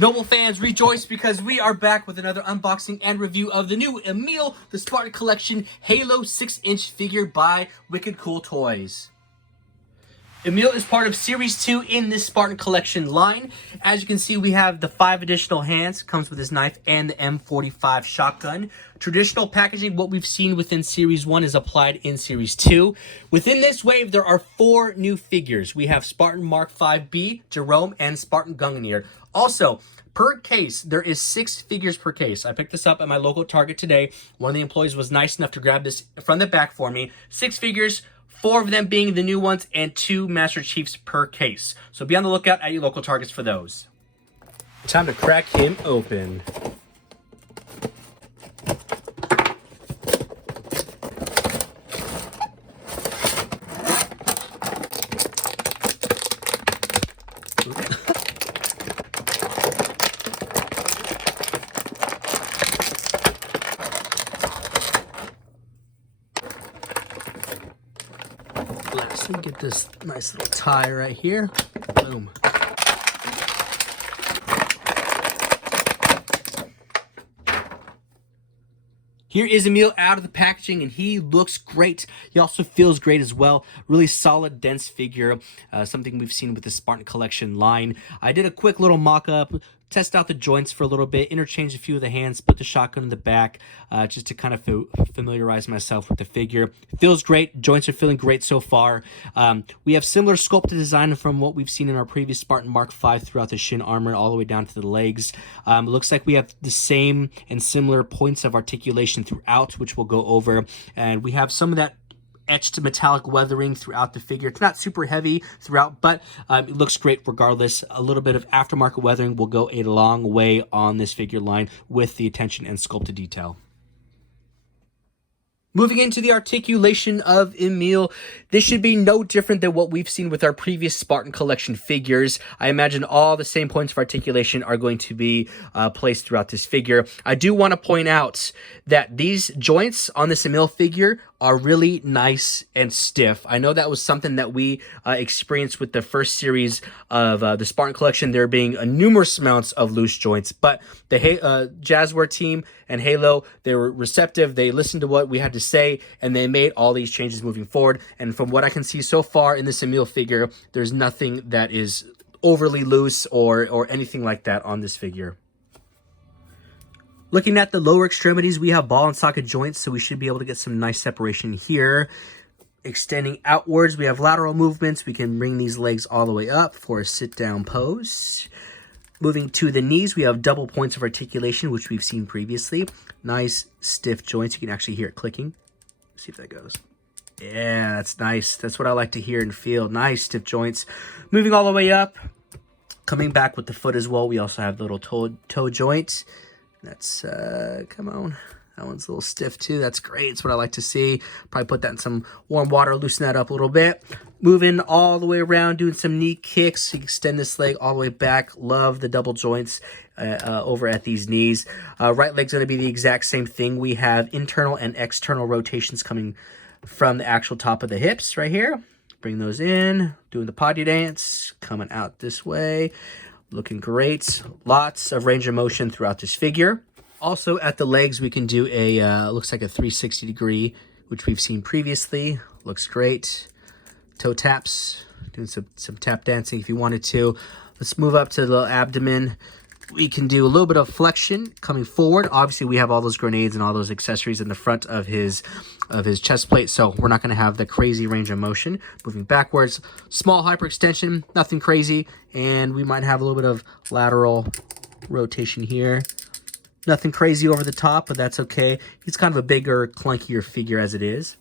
Noble fans, rejoice because we are back with another unboxing and review of the new Emile, the Spartan Collection Halo 6-inch figure by Wicked Cool Toys. Emile is part of Series 2 in this Spartan Collection line. As you can see, we have the 5 additional hands, comes with his knife and the M45 shotgun. Traditional packaging, what we've seen within Series 1 is applied in Series 2. Within this wave, there are 4 new figures. We have Spartan Mark 5B, Jerome, and Spartan Gungnir. Also, per case, there is 6 figures per case. I picked this up at my local Target today. One of the employees was nice enough to grab this from the back for me. 6 figures, 4 of them being the new ones, and 2 Master Chiefs per case. So be on the lookout at your local Targets for those. Time to crack him open. Last, we get this nice little tie right here. Boom. Here is Emile out of the packaging, and he looks great. He also feels great as well. Really solid, dense figure. Something we've seen with the Spartan Collection line. I did a quick little mock-up, test out the joints for a little bit, interchange a few of the hands, put the shotgun in the back, just to kind of familiarize myself with the figure. Feels great. Joints are feeling great so far. We have similar sculpted design from what we've seen in our previous Spartan Mark V throughout the shin armor all the way down to the legs. It looks like we have the same and similar points of articulation throughout, which we'll go over. And we have some of that etched metallic weathering throughout the figure. It's not super heavy throughout, but it looks great regardless. A little bit of aftermarket weathering will go a long way on this figure line with the attention and sculpted detail. Moving into the articulation of Emile, this should be no different than what we've seen with our previous Spartan Collection figures. I imagine all the same points of articulation are going to be placed throughout this figure. I do want to point out that these joints on this Emile figure are really nice and stiff. I know that was something that we experienced with the first series of the Spartan Collection, there being numerous amounts of loose joints, but the Jazwares team and Halo, they were receptive, they listened to what we had to say, and they made all these changes moving forward. And from what I can see so far in this Emile figure, there's nothing that is overly loose or anything like that on this figure. Looking at the lower extremities, we have ball and socket joints, so we should be able to get some nice separation here. Extending outwards, we have lateral movements. We can bring these legs all the way up for a sit-down pose. Moving to the knees, we have double points of articulation, which we've seen previously. Nice, stiff joints. You can actually hear it clicking. Let's see if that goes. Yeah, that's nice. That's what I like to hear and feel. Nice, stiff joints. Moving all the way up. Coming back with the foot as well, we also have the little toe joint. That's, come on. That one's a little stiff too. That's great. It's what I like to see. Probably put that in some warm water, loosen that up a little bit. Moving all the way around, doing some knee kicks. Extend this leg all the way back. Love the double joints over at these knees. Right leg's going to be the exact same thing. We have internal and external rotations coming from the actual top of the hips right here. Bring those in. Doing the potty dance. Coming out this way. Looking great. Lots of range of motion throughout this figure. Also at the legs, we can do a, looks like a 360 degree, which we've seen previously. Looks great. Toe taps, doing some tap dancing if you wanted to. Let's move up to the abdomen. We can do a little bit of flexion coming forward. Obviously, we have all those grenades and all those accessories in the front of his chest plate, so we're not going to have the crazy range of motion. Moving backwards, small hyperextension, nothing crazy, and we might have a little bit of lateral rotation here. Nothing crazy over the top, but that's okay. He's kind of a bigger, clunkier figure as it is.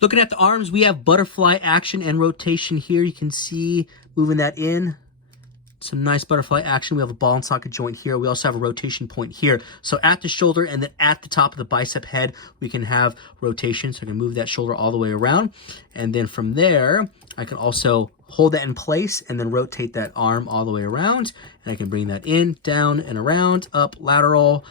Looking at the arms, we have butterfly action and rotation here. You can see moving that in. Some nice butterfly action. We have a ball and socket joint here. We also have a rotation point here. So at the shoulder and then at the top of the bicep head, we can have rotation. So I can move that shoulder all the way around. And then from there, I can also hold that in place and then rotate that arm all the way around. And I can bring that in, down, and around, up, lateral,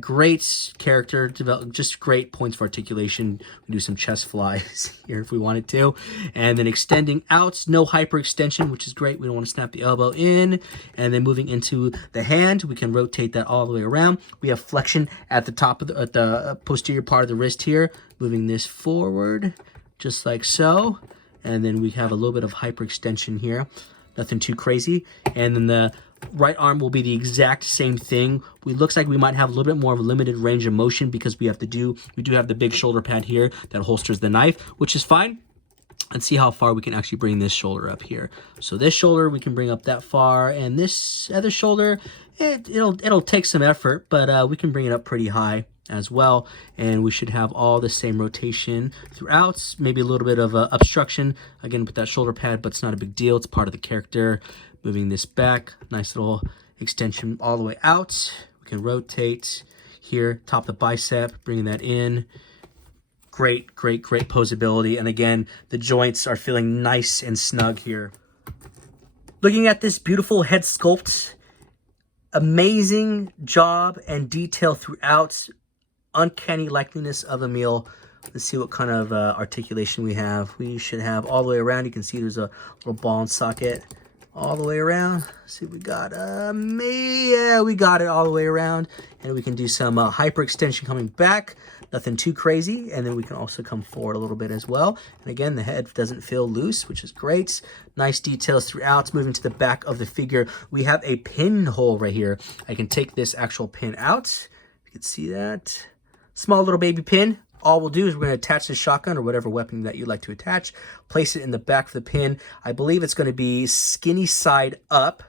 Great character develop, just great points for articulation. We do some chest flies here if we wanted to. And then extending out, no hyperextension, which is great. We don't want to snap the elbow in. And then moving into the hand, we can rotate that all the way around. We have flexion at the top of at the posterior part of the wrist here, moving this forward, just like so. And then we have a little bit of hyperextension here. Nothing too crazy. And then the right arm will be the exact same thing. It looks like we might have a little bit more of a limited range of motion because we do have the big shoulder pad here that holsters the knife, which is fine. And see how far we can actually bring this shoulder up here. So this shoulder we can bring up that far, and this other shoulder, it'll take some effort, but we can bring it up pretty high as well. And we should have all the same rotation throughout. Maybe a little bit of obstruction again with that shoulder pad, but it's not a big deal. It's part of the character. Moving this back, nice little extension all the way out. We can rotate here, top the bicep, bringing that in. Great, great, great poseability. And again, the joints are feeling nice and snug here. Looking at this beautiful head sculpt, amazing job and detail throughout. Uncanny likeliness of Emile. Let's see what kind of articulation we have. We should have all the way around. You can see there's a little ball and socket all the way around. Let's see, we got yeah, we got it all the way around. And we can do some hyperextension coming back. Nothing too crazy. And then we can also come forward a little bit as well. And again, the head doesn't feel loose, which is great. Nice details throughout. Moving to the back of the figure, we have a pinhole right here. I can take this actual pin out. You can see that. Small little baby pin. All we'll do is we're going to attach the shotgun or whatever weapon that you'd like to attach. Place it in the back of the pin. I believe it's going to be skinny side up.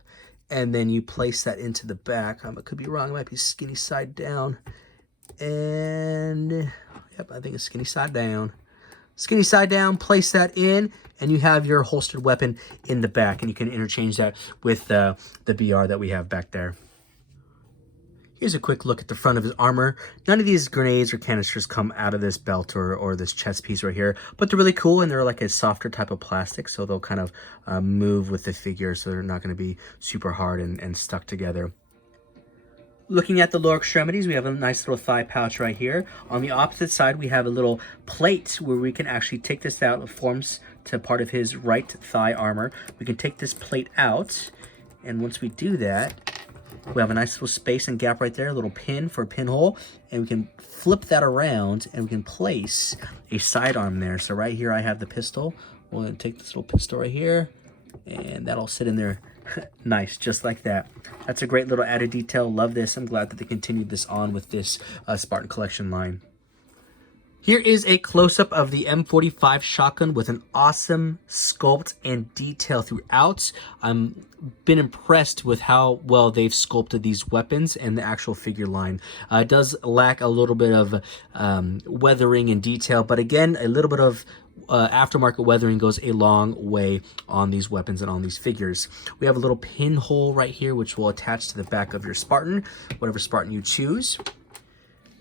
And then you place that into the back. I could be wrong. It might be skinny side down. And yep, I think it's skinny side down. Skinny side down, place that in, and you have your holstered weapon in the back. And you can interchange that with the BR that we have back there. Here's a quick look at the front of his armor. None of these grenades or canisters come out of this belt or this chest piece right here, but they're really cool, and they're like a softer type of plastic, so they'll kind of move with the figure, so they're not going to be super hard and stuck together. Looking at the lower extremities, we have a nice little thigh pouch right here. On the opposite side, we have a little plate where we can actually take this out. It forms to part of his right thigh armor. We can take this plate out, and once we do that, we have a nice little space and gap right there, a little pin for a pinhole, and we can flip that around and we can place a sidearm there. So right here I have the pistol. We're going to take this little pistol right here, and that'll sit in there nice, just like that. That's a great little added detail. Love this. I'm glad that they continued this on with this Spartan Collection line. Here is a close-up of the M45 shotgun with an awesome sculpt and detail throughout. I'm been impressed with how well they've sculpted these weapons and the actual figure line. It does lack a little bit of weathering and detail, but again, a little bit of aftermarket weathering goes a long way on these weapons and on these figures. We have a little pinhole right here, which will attach to the back of your Spartan, whatever Spartan you choose.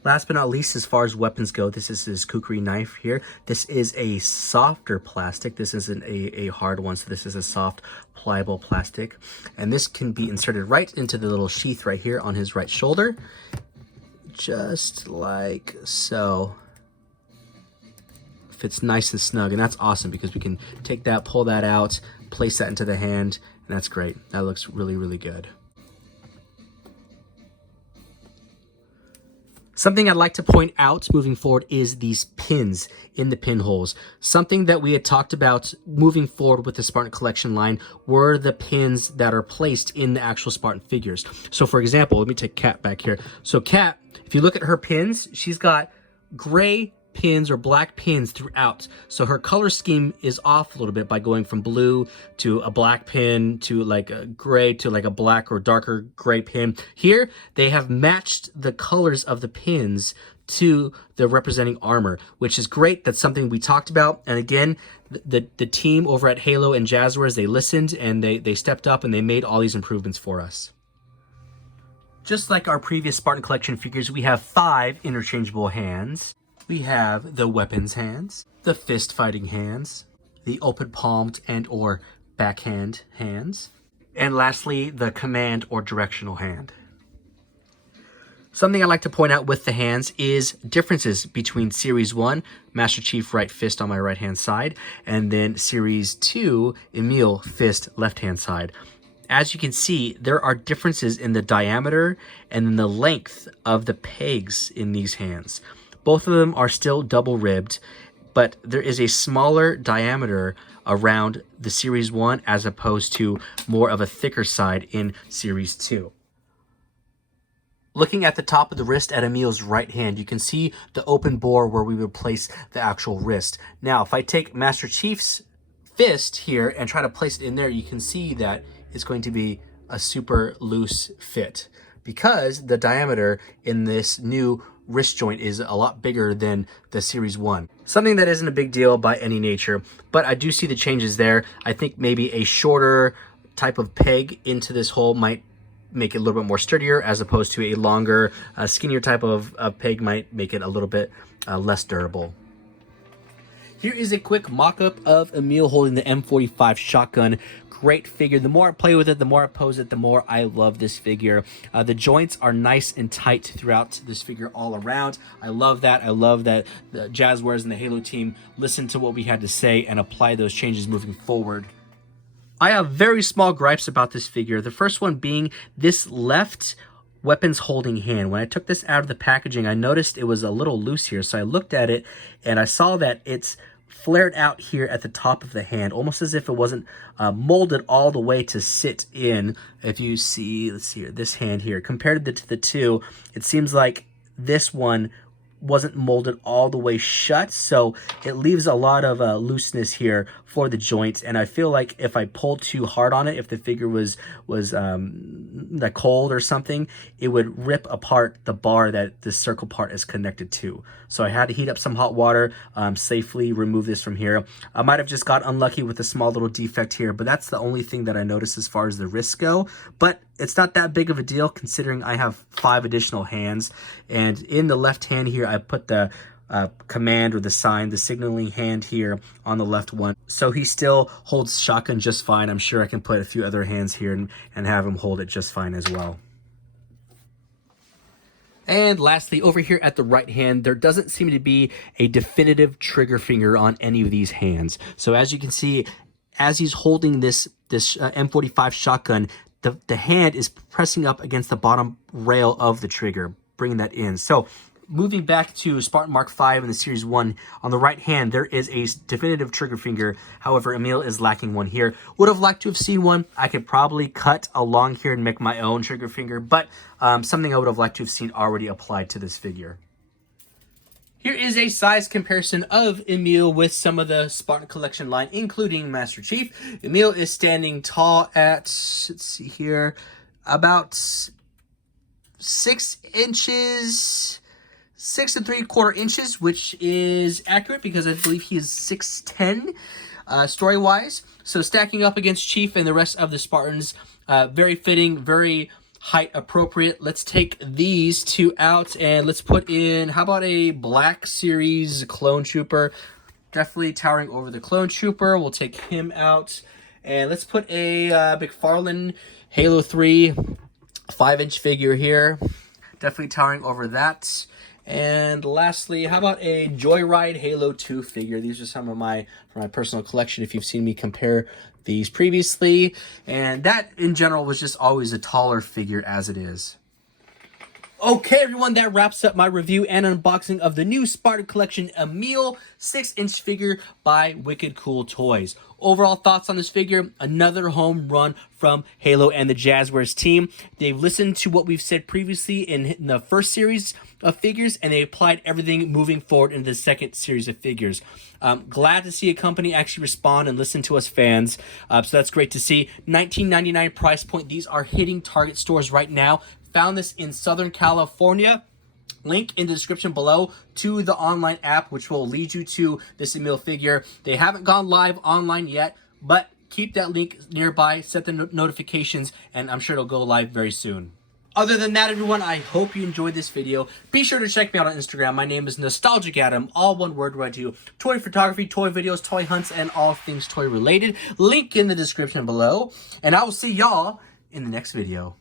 Last but not least, as far as weapons go, this is his kukri knife here. This is a softer plastic. This isn't a hard one, so this is a soft, pliable plastic. And this can be inserted right into the little sheath right here on his right shoulder. Just like so. Fits nice and snug, and that's awesome because we can take that, pull that out, place that into the hand, and that's great. That looks really, really good. Something I'd like to point out moving forward is these pins in the pinholes. Something that we had talked about moving forward with the Spartan Collection line were the pins that are placed in the actual Spartan figures. So for example, let me take Kat back here. So Kat, if you look at her pins, she's got gray pins or black pins throughout. So her color scheme is off a little bit by going from blue to a black pin to like a gray to like a black or darker gray pin. Here, they have matched the colors of the pins to the representing armor, which is great. That's something we talked about. And again, the team over at Halo and Jazwares, they listened and they stepped up and they made all these improvements for us. Just like our previous Spartan Collection figures, we have 5 interchangeable hands. We have the weapons hands, the fist fighting hands, the open palmed and or backhand hands, and lastly, the command or directional hand. Something I like to point out with the hands is differences between Series 1, Master Chief right fist on my right-hand side, and then Series 2, Emile fist left-hand side. As you can see, there are differences in the diameter and in the length of the pegs in these hands. Both of them are still double-ribbed, but there is a smaller diameter around the Series 1 as opposed to more of a thicker side in Series 2. Looking at the top of the wrist at Emile's right hand, you can see the open bore where we would place the actual wrist. Now, if I take Master Chief's fist here and try to place it in there, you can see that it's going to be a super loose fit because the diameter in this new wrist joint is a lot bigger than the Series 1. Something that isn't a big deal by any nature, but I do see the changes there. I think maybe a shorter type of peg into this hole might make it a little bit more sturdier, as opposed to a longer, skinnier type of peg might make it a little bit less durable. Here is a quick mock-up of Emile holding the M45 shotgun. Great figure. The more I play with it, the more I pose it, the more I love this figure. The joints are nice and tight throughout this figure all around. I love that. I love that the Jazwares and the Halo team listened to what we had to say and apply those changes moving forward. I have very small gripes about this figure. The first one being this left weapons holding hand. When I took this out of the packaging, I noticed it was a little loose here. So I looked at it and I saw that it's flared out here at the top of the hand, almost as if it wasn't molded all the way to sit in. If you see, let's see here, this hand here, compared to the two, it seems like this one wasn't molded all the way shut, so it leaves a lot of looseness here for the joints. And I feel like if I pulled too hard on it, if the figure was like cold or something, it would rip apart the bar that the circle part is connected to. So I had to heat up some hot water, safely remove this from here. I might have just got unlucky with a small little defect here, but that's the only thing that I noticed as far as the wrists go. But it's not that big of a deal considering I have 5 additional hands. And in the left hand here, I put the command or the sign, the signaling hand here on the left one. So he still holds shotgun just fine. I'm sure I can put a few other hands here and have him hold it just fine as well. And lastly, over here at the right hand, there doesn't seem to be a definitive trigger finger on any of these hands. So as you can see, as he's holding this M45 shotgun, the hand is pressing up against the bottom rail of the trigger, bringing that in. So moving back to Spartan Mark V in the Series 1, on the right hand, there is a definitive trigger finger. However, Emile is lacking one here. Would have liked to have seen one. I could probably cut along here and make my own trigger finger, but something I would have liked to have seen already applied to this figure. Here is a size comparison of Emile with some of the Spartan Collection line, including Master Chief. Emile is standing tall at, let's see here, about 6 inches, 6 3/4 inches, which is accurate because I believe he is 6'10", story-wise. So stacking up against Chief and the rest of the Spartans, very fitting, very height appropriate. Let's take these two out and let's put in, how about a Black Series Clone Trooper? Definitely towering over the Clone Trooper. We'll take him out. And let's put a McFarlane Halo 3 5-inch figure here. Definitely towering over that. And lastly, how about a Joyride Halo 2 figure? These are some of my personal collection if you've seen me compare these previously. And that in general was just always a taller figure as it is. Okay, everyone, that wraps up my review and unboxing of the new Spartan Collection Emile 6-inch figure by Wicked Cool Toys. Overall thoughts on this figure, another home run from Halo and the Jazwares team. They've listened to what we've said previously in the first series of figures, and they applied everything moving forward into the second series of figures. Glad to see a company actually respond and listen to us fans. So that's great to see. $19.99 price point. These are hitting Target stores right now. Found this in Southern California. Link in the description below to the online app, which will lead you to this Emile figure. They haven't gone live online yet, but keep that link nearby, set the notifications, and I'm sure it'll go live very soon. Other than that, everyone, I hope you enjoyed this video. Be sure to check me out on Instagram. My name is Nostalgic Adam, all one word, where I do toy photography, toy videos, toy hunts, and all things toy related. Link in the description below, and I will see y'all in the next video.